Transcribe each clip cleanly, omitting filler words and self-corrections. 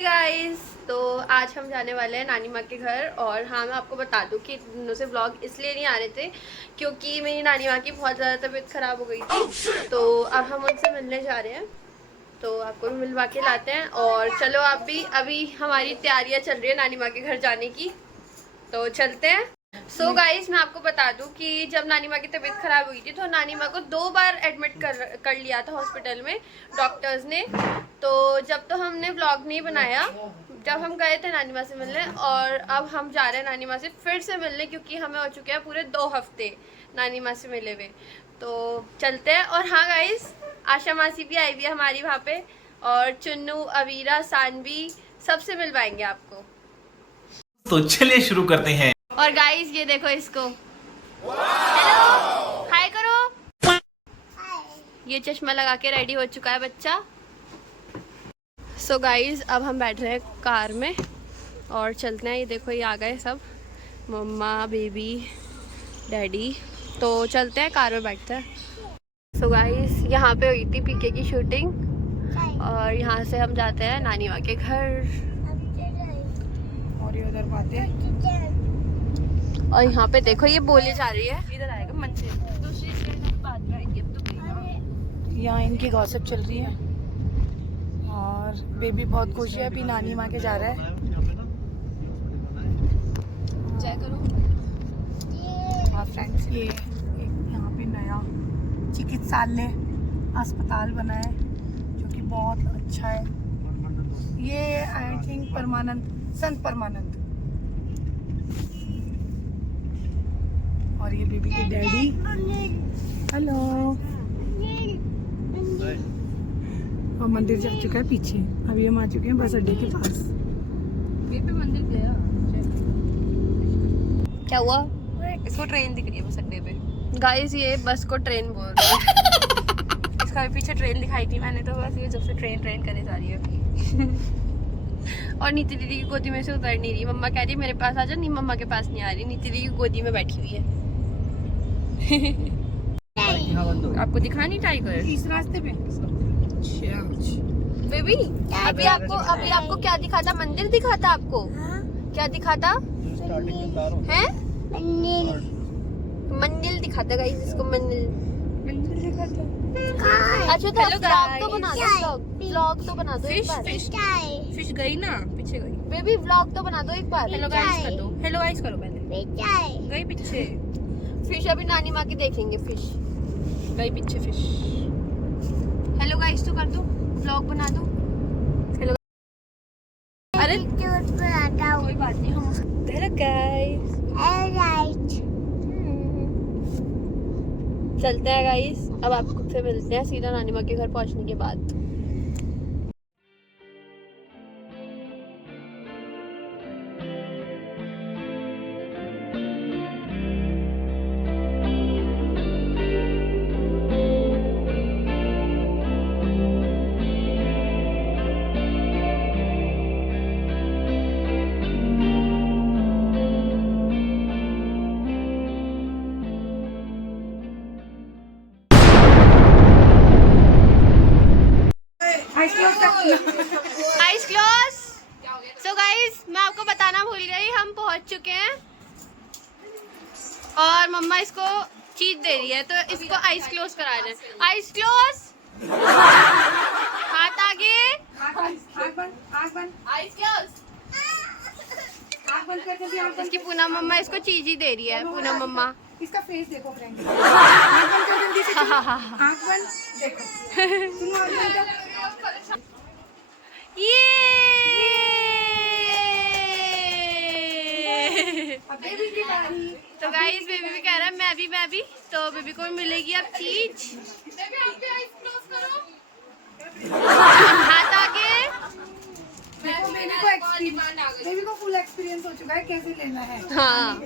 Guys, तो आज हम जाने वाले हैं नानी माँ के घर। और हाँ, मैं आपको बता दूं कि दिनों से व्लॉग इसलिए नहीं आ रहे थे क्योंकि मेरी नानी माँ की बहुत ज़्यादा तबीयत ख़राब हो गई थी। तो अब हम उनसे मिलने जा रहे हैं, तो आपको भी मिलवा के लाते हैं। और चलो, आप भी, अभी हमारी तैयारियाँ चल रही है नानी माँ के घर जाने की, तो चलते हैं। सो गाइस, मैं आपको बता दूं कि जब नानी माँ की तबीयत खराब हुई थी तो नानी माँ को 2 बार एडमिट कर लिया था हॉस्पिटल में डॉक्टर्स ने। तो जब तो हमने व्लॉग नहीं बनाया जब हम गए थे नानी माँ से मिलने, और अब हम जा रहे हैं नानी माँ से फिर से मिलने क्योंकि हमें हो चुके हैं पूरे 2 हफ्ते नानी माँ से मिले हुए। तो चलते हैं। और हाँ गाइस, आशा मासी भी आई हुई है हमारी वहाँ पे, और चुन्नू, अवीरा, सानवी, सबसे मिलवाएंगे आपको। तो चलिए शुरू करते हैं। और गाइस, ये देखो इसको। हेलो, हाय करो। ये चश्मा लगा के रेडी हो चुका है बच्चा। सो गाइस, अब हम बैठ रहे हैं कार में और चलते हैं। ये देखो, ये आ गए सब, मम्मा, बेबी, डैडी। तो चलते हैं, कार में बैठते हैं। सो गाइस, यहाँ पे हुई थी पीके की शूटिंग और यहाँ से हम जाते हैं नानी माँ के घर। और ये उधर बातें, और यहाँ पे देखो ये बोली जा रही है, इधर आएगा मंदिर, दूसरी साइड बात रहेगी। अब तो यहाँ इनकी गॉसिप चल रही है और बेबी बहुत खुश है, अभी नानी माँ के जा रहा है। जय करो। हाँ फ्रेंड्स, ये एक यहाँ पे नया चिकित्सालय अस्पताल बना है जो कि बहुत अच्छा है। ये आई थिंक परमानंद, संत परमानंद। और ये बेबी के डैडी। हेलो। और मंदिर जा चुका है पीछे, अभी हम आ चुके हैं बस अड्डे के पास। बेबी मंदिर गया। क्या हुआ? इसको ट्रेन दिख रही है बस अड्डे पे। गाइस, ये बस को ट्रेन बोल रहे हैं। इसका भी पीछे ट्रेन दिखाई थी मैंने, तो बस ये जब से ट्रेन ट्रेन करे जा रही है। और नीति दीदी की गोदी में से उतर नहीं रही। मम्मा कह रही है मेरे पास आ जा, नहीं मम्मा के पास नहीं आ रही, नीति दीदी की गोदी में बैठी हुई है। आपको दिखानी टाइगर इस रास्ते पे। बेबी, अभी आपको क्या दिखाता? मंदिर दिखाता आपको? क्या दिखाता है? मंदिर दिखाता गाइस, इसको मंदिर दिखाता। अच्छा, तो व्लॉग तो बना दो, व्लॉग तो बना दो एक बार। फिश गई ना, पीछे गई। बेबी, व्लॉग तो बना दो एक बार। हेलो गाइस कर दो, हेलो गाइस करो पहले। गई पीछे फिश अभी नानी माँ की देखेंगे। फिश गई पीछे फिश। हेलो गाइस तो कर दो, व्लॉग बना दो। हेलो, अरे कोई बात नहीं, हम हेलो गाइस, चलते हैं गाइस। अब आपको से मिलते हैं सीधा नानी माँ के घर पहुँचने के बाद। Eyes close. सो गाइस, मैं आपको बताना भूल गई, हम पहुंच चुके हैं और मम्मा इसको चीज दे रही है, तो इसको आइस क्लोज करा रहे हैं। आइस क्लोज, हाथ आगे, आइस क्लोज। इसकी पूनम मम्मा इसको चीज ही दे रही है। पूनम मम्मा, इसका फेस देखो फ्रेंड। आँख बंद कर जल्दी से। आँख बंद, देखो। सुनो ये बेबी की बारी। तो गाइस, बेबी भी कह रहा है मैं भी, तो बेबी को मिलेगी अब चीज। हाथ आगे। देखो, बेबी को फुल एक्सपीरियंस हो चुका है कैसे लेना है। हाँ,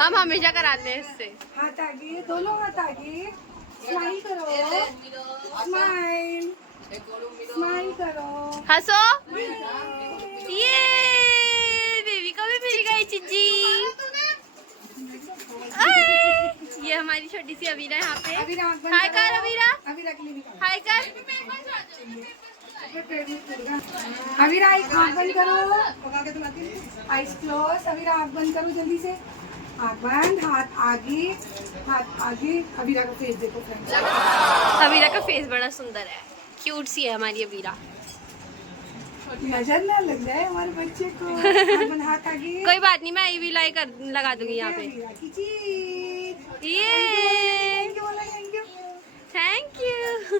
हम हमेशा कराते हैं इससे। हाथ आगे, दोनों हाथ आगे। स्माइल करो, स्माइल, स्माइल करो। हंसो। ये बेबी को भी मिल गई चिज्जी। ये हमारी छोटी सी अवीरा यहाँ पे। हाय कर अवीरा, अभी रख ली। हाय कर। अभी आँख बंद करो, आइस क्लोज। अभी आँख बंद करो जल्दी से, आँख बंद, हाथ आगे। अवीरा का फेस देखो फ्रेंड्स। अवीरा का फेस बड़ा सुंदर है, क्यूट सी है हमारी अवीरा। नजर ना लग जाए हमारे बच्चे को। हाथ बंद, हाथ आगे। कोई बात नहीं, मैं ईवी लाई कर लगा दूंगी यहाँ पे। अवीरा की चीज। ये थैंक यू। Thank you.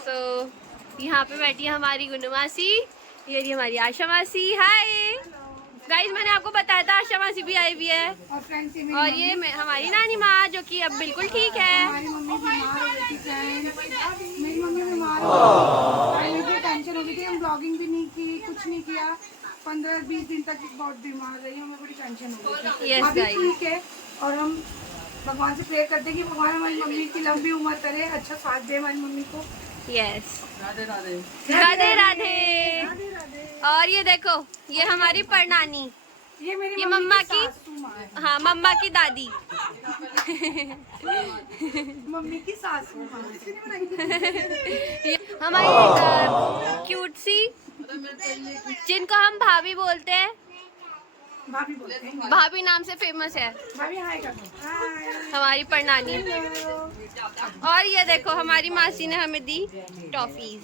तो यहाँ पे बैठी है हमारी गुन्नू मासी, ये रही हमारी आशा मासी। हाय गाइस, मैंने आपको बताया था आशा मासी भी आई हुई है। और फ्रेंड्स और ये हमारी नानी माँ जो कि अब बिल्कुल ठीक है। हमारी मम्मी बीमार हो गई थी फ्रेंड्स। मेरी मम्मी बीमार हो गई, मुझे टेंशन हो गई थी। हम ब्लॉगिंग भी नहीं की, कुछ नहीं किया। 15-20 दिन तक बहुत बीमार रही, हमें बड़ी टेंशन हो गई थी। Yes, अभी guys. ठीक है, और हम भगवान से प्रे करते हैं कि भगवान हमारी मम्मी की लंबी उम्र करे, अच्छा स्वास्थ्य दे हमारी मम्मी को। यस, राधे राधे। राधे राधे। और ये देखो, ये हमारी परनानी, ये मेरी ये मम्मा की, सासू माँ है। हाँ मम्मा की दादी। मम्मी की सासू माँ। ये हमारी क्यूट सी, जिनको हम भाभी बोलते हैं, भाभी बोलते हैं। भाभी नाम से फेमस है भाभी हाय कर दो। हाय। हमारी परनानी। हेलो। और ये देखो हमारी मासी ने हमें दी टॉफीज।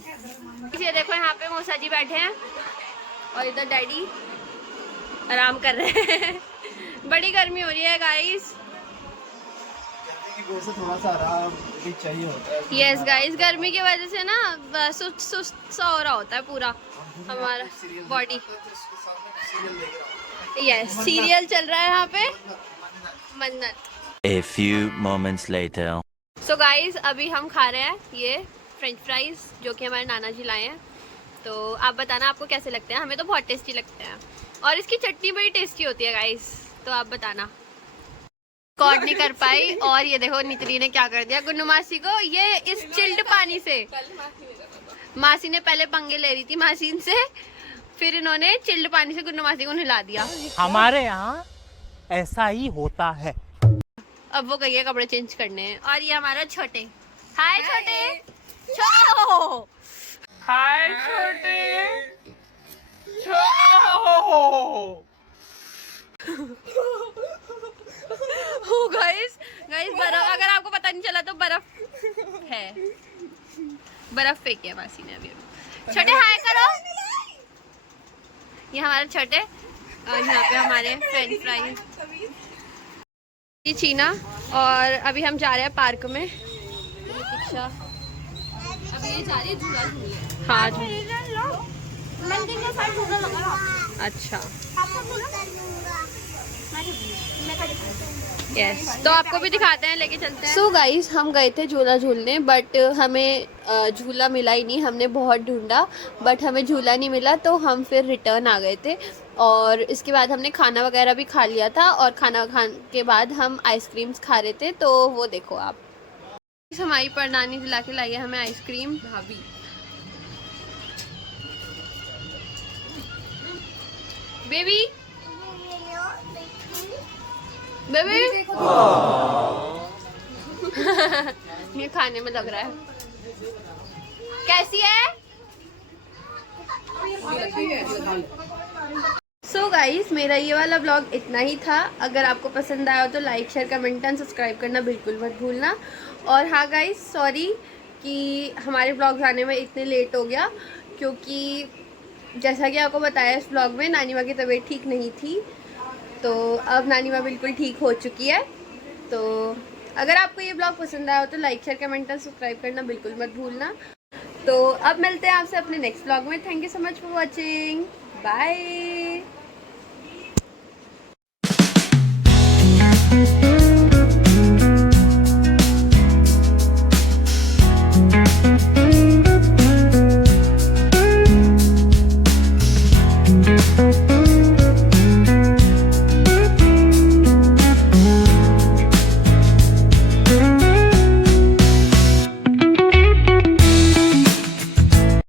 ये देखो यहाँ पे मौसा जी बैठे हैं और इधर डैडी आराम कर रहे हैं। बड़ी गर्मी हो रही है गाइस। थोड़ा सा आराम भी चाहिए होता है। यस गाइस, गर्मी की वजह से ना सुस्त सुस्त सा हो रहा होता है पूरा हमारा बॉडी। यस, सीरियल चल रहा है यहाँ पे, मन्नत। A few moments later. So guys, अभी हम खा रहे हैं ये फ्रेंच फ्राइज जो कि हमारे नाना जी लाए हैं। तो आप बताना आपको कैसे लगते हैं। हमें तो बहुत टेस्टी लगते हैं और इसकी चटनी बड़ी टेस्टी होती है गाइस, तो आप बताना। रिकॉर्ड नहीं कर पाई। और ये देखो नितरी ने क्या कर दिया गुन्नू मासी को, ये इस चिल्ड पानी से। मासी ने पहले पंगे ले रही थी मासी से, फिर इन्होंने चिल्ड पानी से गुन्नू मासी को नहला दिया। हमारे यहाँ ऐसा ही होता है। अब वो गई है कपड़े चेंज करने। और ये हमारा छोटे, हाय छोटे, छो हाय छोटे। गाइस बर्फ, अगर आपको पता नहीं चला तो बर्फ है, बर्फ फेंकी है मासी ने अभी। छोटे हाय करो। ये हमारे छोटे, और यहाँ पे हमारे फ्रेंच फ्राइज, ये चीना। और अभी हम जा रहे हैं पार्क में। दीक्षा अभी ये जा रही है झूला झूलने। हाँ अच्छा, यस, तो आपको भी दिखाते हैं, लेके चलते हैं। सो गाइस, हम गए थे झूला झूलने, बट हमें झूला मिला ही नहीं। हमने बहुत ढूंढा बट हमें झूला नहीं मिला, तो हम फिर रिटर्न आ गए थे। और इसके बाद हमने खाना वगैरह भी खा लिया था, और खाना खाने के बाद हम आइसक्रीम्स खा रहे थे। तो वो देखो आप, हमारी परनानी दिला के लाई है हमें आइसक्रीम। भाभी बेबी बेबी ये खाने में लग रहा है। कैसी है? सो गाइस, मेरा ये वाला ब्लॉग इतना ही था। अगर आपको पसंद आया हो तो like share comment and subscribe करना बिल्कुल मत भूलना। और हाँ गाइस, सॉरी कि हमारे ब्लॉग्स आने में इतने लेट हो गया, क्योंकि जैसा कि आपको बताया इस ब्लॉग में नानी माँ की तबीयत ठीक नहीं थी। तो अब नानी माँ बिल्कुल ठीक हो चुकी है। तो अगर आपको ये ब्लॉग पसंद आया हो तो लाइक शेयर कमेंट और सब्सक्राइब करना बिल्कुल मत भूलना। तो अब मिलते हैं आपसे अपने नेक्स्ट ब्लॉग में। Thank you so much for watching, bye.